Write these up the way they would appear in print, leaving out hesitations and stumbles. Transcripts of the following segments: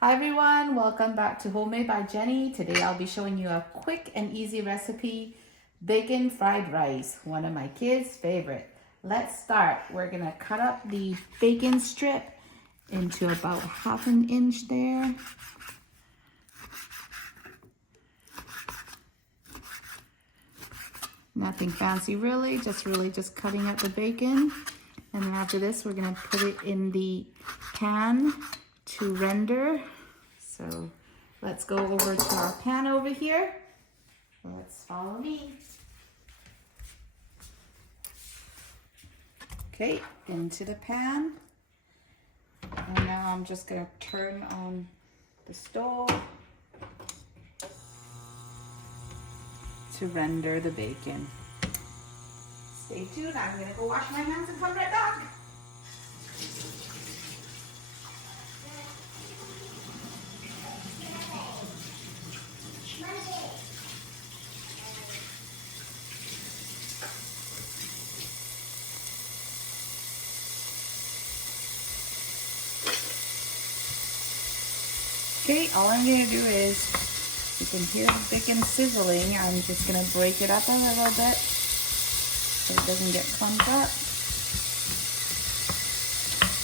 Hi everyone, welcome back to Homemade by Jenny. Today I'll be showing you a quick and easy recipe, bacon fried rice, one of my kids' favorite. Let's start. We're gonna cut up the bacon strip into about 1/2 inch there. Nothing fancy really, just cutting up the bacon. And then after this, we're gonna put it in the pan to render. So let's go over to our pan over here. Let's follow me. Okay, into the pan. And now I'm just gonna turn on the stove to render the bacon. Stay tuned, I'm gonna go wash my hands and come right back. Okay, all I'm gonna do is, you can hear the bacon sizzling. I'm just gonna break it up a little bit so it doesn't get clumped up.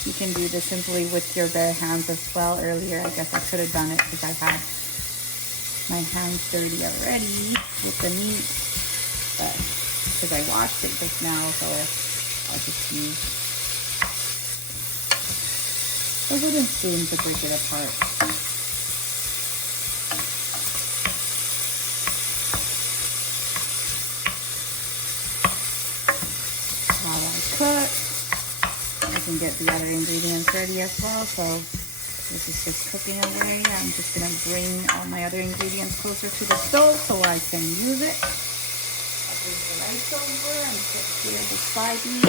You can do this simply with your bare hands as well. Earlier, I guess I could have done it because I had my hands dirty already with the meat, but because I washed it just now, so I'll just use a wooden spoon to break it apart. While I cook, I can get the other ingredients ready as well. So this is just cooking away. I'm just gonna bring all my other ingredients closer to the stove so I can use it. I'll bring the rice over and put here beside me.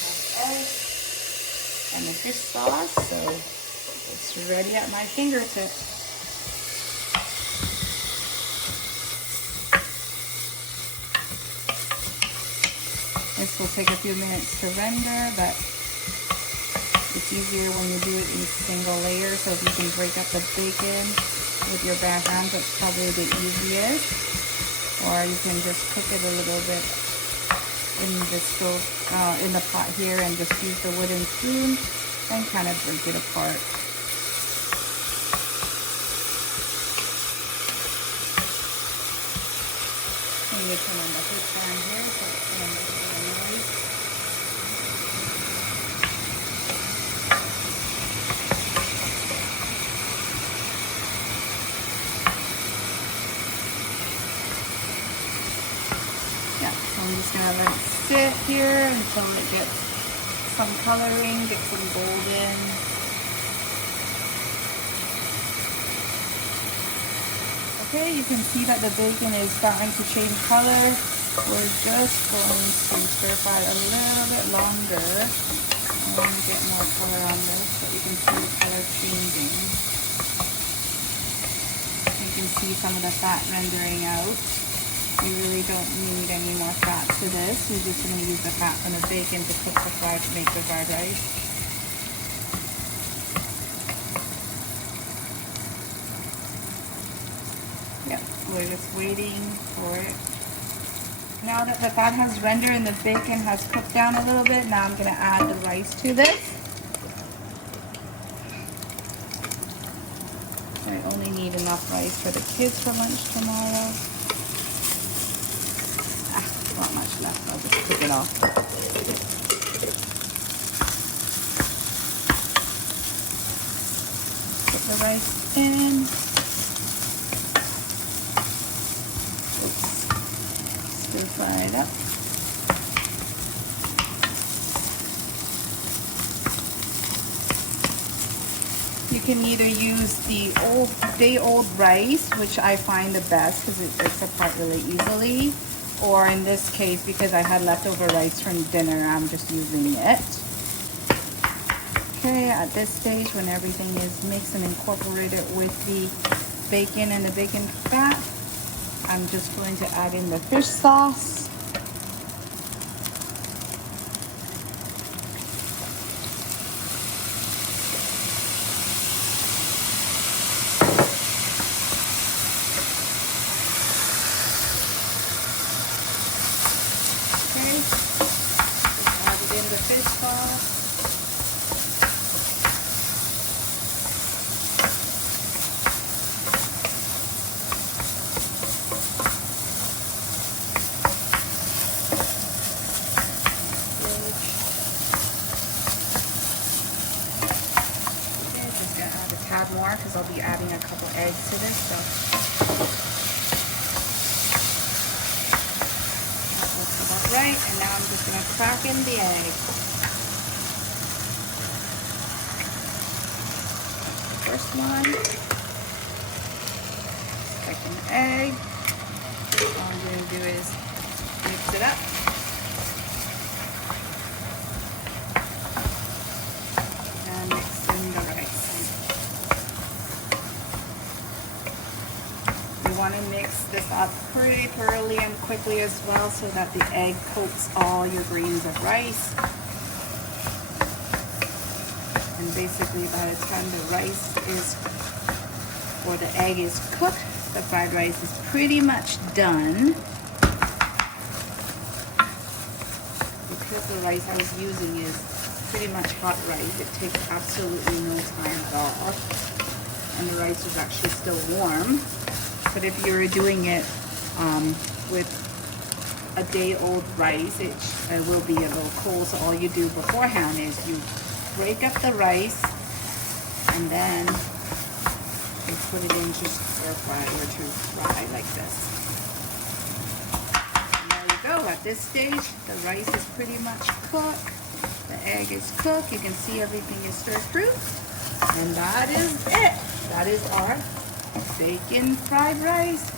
Have eggs and the fish sauce. So it's ready at my fingertips. This will take a few minutes to render, but it's easier when you do it in single layers. So if you can break up the bacon with your bare hands, that's probably the easiest. Or you can just cook it a little bit in the stove, in the pot here, and just use the wooden spoon and kind of break it apart. I'm going to turn on the heat fan here so it's going to make a little noise. Yeah, so I'm just going to let it sit here until it gets some coloring, get some golden. Okay, you can see that the bacon is starting to change color. We're just going to stir fry a little bit longer and get more color on this so you can see the color changing. You can see some of the fat rendering out. You really don't need any more fat to this. You're just going to use the fat from the bacon to cook the fried, to make the fried rice. Yep, we're just waiting for it. Now that the fat has rendered and the bacon has cooked down a little bit, now I'm going to add the rice to this. I only need enough rice for the kids for lunch tomorrow. Not much left, I'll just cook it off. Put the rice in. Stir fry it up. You can either use the day-old rice, which I find the best because it breaks apart really easily, or in this case, because I had leftover rice from dinner, I'm just using it. Okay, at this stage, when everything is mixed and incorporated with the bacon and the bacon fat, I'm just going to add in the fish sauce. sauce. Add more because I'll be adding a couple eggs to this, so that looks about right. And now I'm just going to crack in the egg. First one, second egg. All I'm going to do is mix it up. And mix in the rice. You want to mix this up pretty thoroughly and quickly as well so that the egg coats all your grains of rice. And basically by the time the rice is, or the egg is cooked, the fried rice is pretty much done. Because the rice I was using is pretty much hot rice, it takes absolutely no time at all. And the rice is actually still warm. But if you're doing it with a day-old rice, it will be a little cold. So all you do beforehand is you break up the rice and then you put it in to stir fry or to fry like this. And there you go. At this stage, the rice is pretty much cooked. The egg is cooked. You can see everything is stirred through. And that is it. That is our bacon fried rice.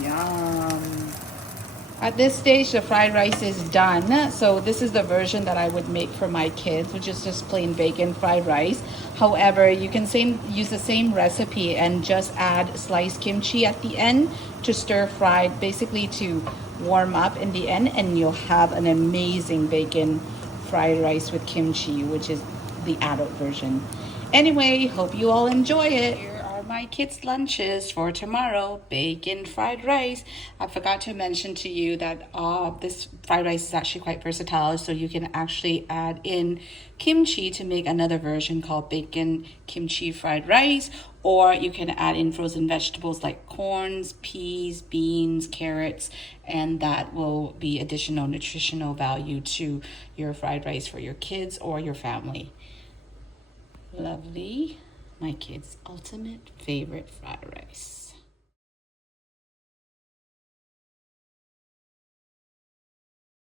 Yum. At this stage, the fried rice is done. So this is the version that I would make for my kids, which is just plain bacon fried rice. However, you can use the same recipe and just add sliced kimchi at the end to stir fry, basically to warm up in the end, and you'll have an amazing bacon fried rice with kimchi, which is the adult version. Anyway, hope you all enjoy it. My kids' lunches for tomorrow: bacon fried rice. I forgot to mention to you that this fried rice is actually quite versatile, so you can actually add in kimchi to make another version called bacon kimchi fried rice, or you can add in frozen vegetables like corns, peas, beans, carrots, and that will be additional nutritional value to your fried rice for your kids or your family. Lovely. My kids' ultimate favorite fried rice.